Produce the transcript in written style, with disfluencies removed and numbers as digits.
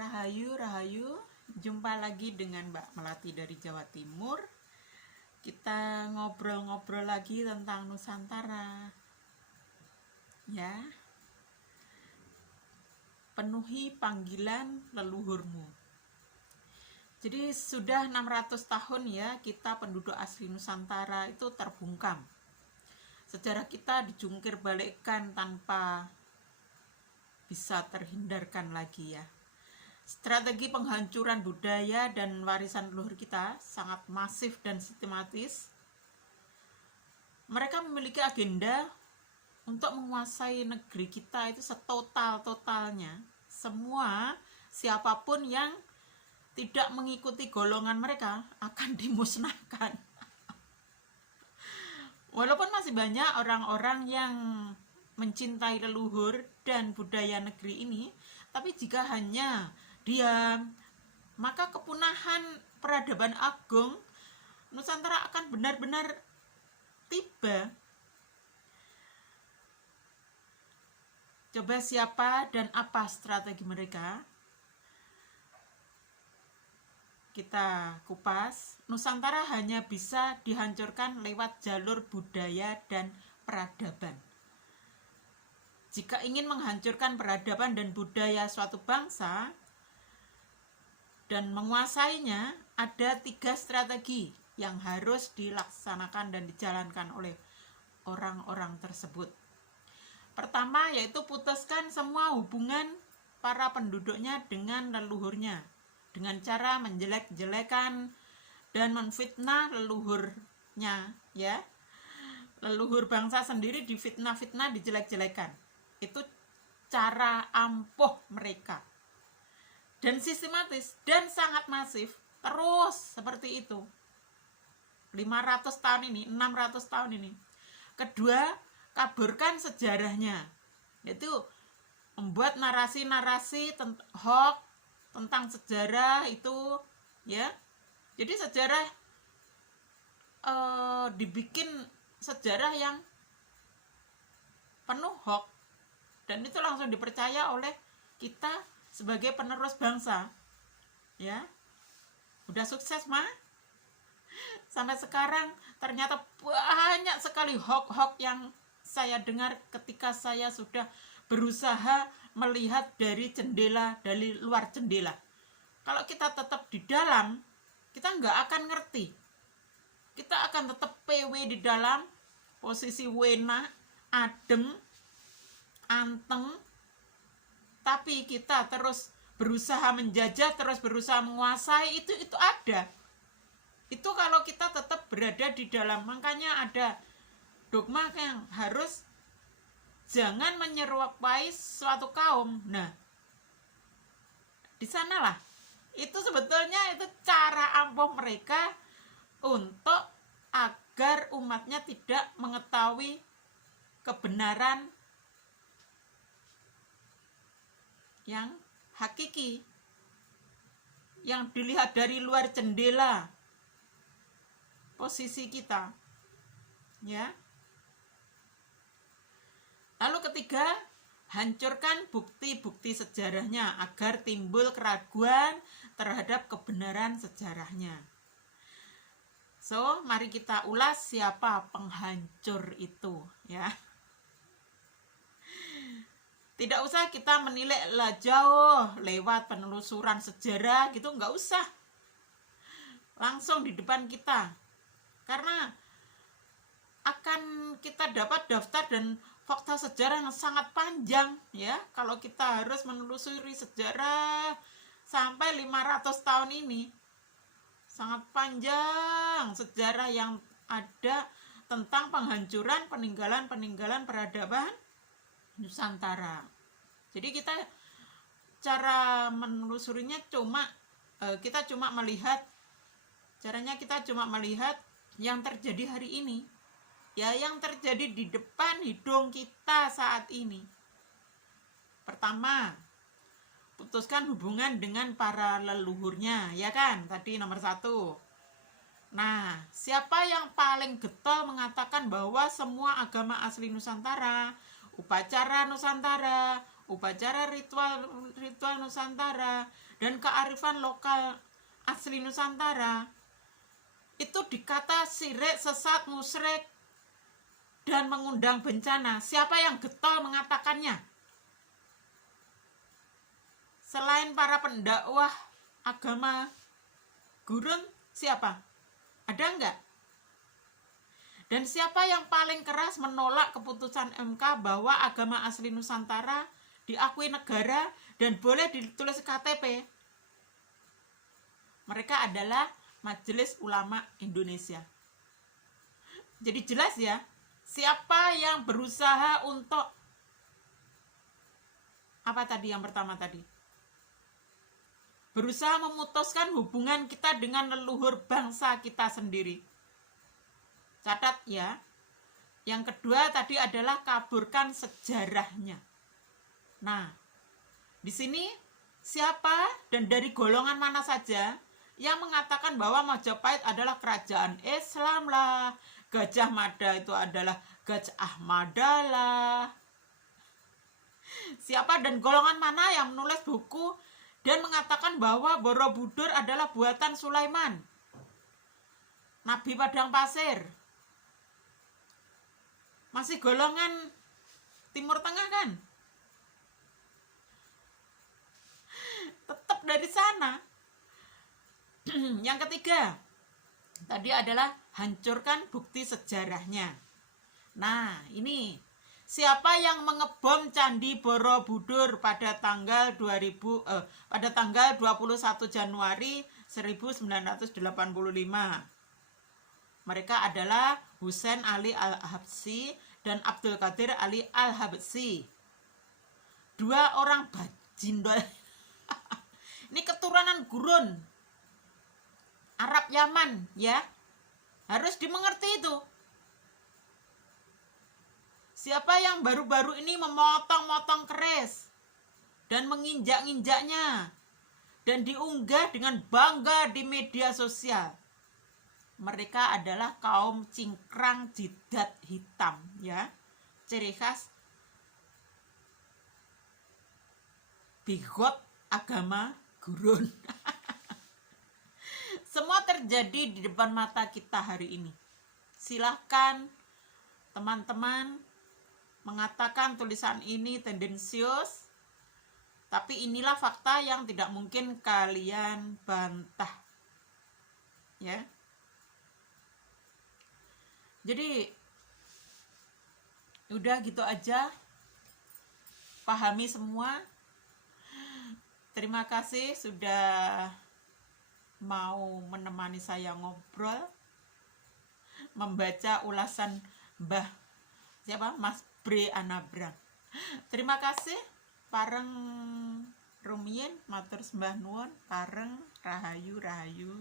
Rahayu, Rahayu, jumpa lagi dengan Mbak Melati dari Jawa Timur. Kita ngobrol-ngobrol lagi tentang Nusantara. Ya, penuhi panggilan leluhurmu. Jadi sudah 600 tahun ya kita penduduk asli Nusantara itu terbungkam. Sejarah kita dijungkir balikkan tanpa bisa terhindarkan lagi ya. Strategi penghancuran budaya dan warisan leluhur kita sangat masif dan sistematis. Mereka memiliki agenda untuk menguasai negeri kita itu setotal-totalnya. Semua siapapun yang tidak mengikuti golongan mereka akan dimusnahkan. Walaupun masih banyak orang-orang yang mencintai leluhur dan budaya negeri ini, tapi jika hanya diam, maka kepunahan peradaban agung Nusantara akan benar-benar tiba. Coba siapa dan apa strategi mereka? Kita kupas. Nusantara hanya bisa dihancurkan lewat jalur budaya dan peradaban. Jika ingin menghancurkan peradaban dan budaya suatu bangsa dan menguasainya, ada 3 strategi yang harus dilaksanakan dan dijalankan oleh orang-orang tersebut. Pertama, yaitu putuskan semua hubungan para penduduknya dengan leluhurnya, dengan cara menjelek-jelekan dan menfitnah leluhurnya, ya. Leluhur bangsa sendiri difitnah-fitnah, dijelek-jelekan. Itu cara ampuh mereka. Dan sistematis dan sangat masif, terus seperti itu. 500 tahun ini, 600 tahun ini. Kedua, kaburkan sejarahnya. Yaitu membuat narasi-narasi hoax tentang sejarah itu, ya. Jadi sejarah dibikin sejarah yang penuh hoax, dan itu langsung dipercaya oleh kita sebagai penerus bangsa, ya. Udah sukses mah. Sampai sekarang ternyata banyak sekali hoax-hoax yang saya dengar ketika saya sudah berusaha melihat dari jendela, dari luar jendela. Kalau kita tetap di dalam, kita nggak akan ngerti. Kita akan tetap PW di dalam, posisi wena, adem, anteng, tapi kita terus berusaha menjajah, terus berusaha menguasai, itu ada. Itu kalau kita tetap berada di dalam. Makanya ada dogma yang harus jangan menyerupai suatu kaum. Nah, di sanalah itu sebetulnya itu cara ampuh mereka untuk agar umatnya tidak mengetahui kebenaran yang hakiki, yang dilihat dari luar jendela posisi kita, ya. Lalu ketiga, hancurkan bukti-bukti sejarahnya agar timbul keraguan terhadap kebenaran sejarahnya. So, mari kita ulas siapa penghancur itu, ya. Tidak usah kita menilai lah jauh lewat penelusuran sejarah gitu, nggak usah. Langsung di depan kita. Karena akan kita dapat daftar dan fakta sejarah yang sangat panjang, ya. Kalau kita harus menelusuri sejarah sampai 500 tahun ini. Sangat panjang sejarah yang ada tentang penghancuran, peninggalan peradaban Nusantara. Jadi kita cara menelusurinya kita cuma melihat yang terjadi hari ini, ya, yang terjadi di depan hidung kita saat ini. Pertama, putuskan hubungan dengan para leluhurnya, ya kan, tadi nomor 1. Nah, siapa yang paling getol mengatakan bahwa semua agama asli Nusantara, upacara Nusantara, upacara ritual Nusantara, dan kearifan lokal asli Nusantara itu dikata sirik, sesat, musyrik, dan mengundang bencana. Siapa yang getol mengatakannya? Selain para pendakwah agama gurun, siapa? Ada enggak? Dan siapa yang paling keras menolak keputusan MK bahwa agama asli Nusantara diakui negara dan boleh ditulis KTP? Mereka adalah Majelis Ulama Indonesia. Jadi jelas ya, siapa yang berusaha untuk apa tadi yang pertama tadi? Berusaha memutuskan hubungan kita dengan leluhur bangsa kita sendiri. Catat ya. Yang kedua tadi adalah kaburkan sejarahnya. Nah, di sini siapa dan dari golongan mana saja yang mengatakan bahwa Majapahit adalah kerajaan Islam lah, Gajah Mada itu adalah Gajah Mada lah. Siapa dan golongan mana yang menulis buku dan mengatakan bahwa Borobudur adalah buatan Sulaiman, Nabi Padang Pasir? Masih golongan Timur Tengah kan? Tetap dari sana. Yang ketiga tadi adalah hancurkan bukti sejarahnya. Nah, ini siapa yang mengebom Candi Borobudur pada tanggal 21 Januari 1985? Mereka adalah Husain Ali Al-Habsyi dan Abdul Qadir Ali Al-Habsyi. Dua orang bajindol. Ini keturunan gurun Arab Yaman ya. Harus dimengerti itu. Siapa yang baru-baru ini memotong-motong keris dan menginjak-injaknya dan diunggah dengan bangga di media sosial? Mereka adalah kaum cingkrang jidat hitam ya. Ciri khas bigot agama gurun. Semua terjadi di depan mata kita hari ini. Silahkan teman-teman mengatakan tulisan ini tendensius, tapi inilah fakta yang tidak mungkin kalian bantah. Ya. Jadi udah gitu aja. Pahami semua. Terima kasih sudah mau menemani saya ngobrol, membaca ulasan Mas Bre Anabra. Terima kasih. Pareng rumiyin matur sembah nuwun, pareng rahayu.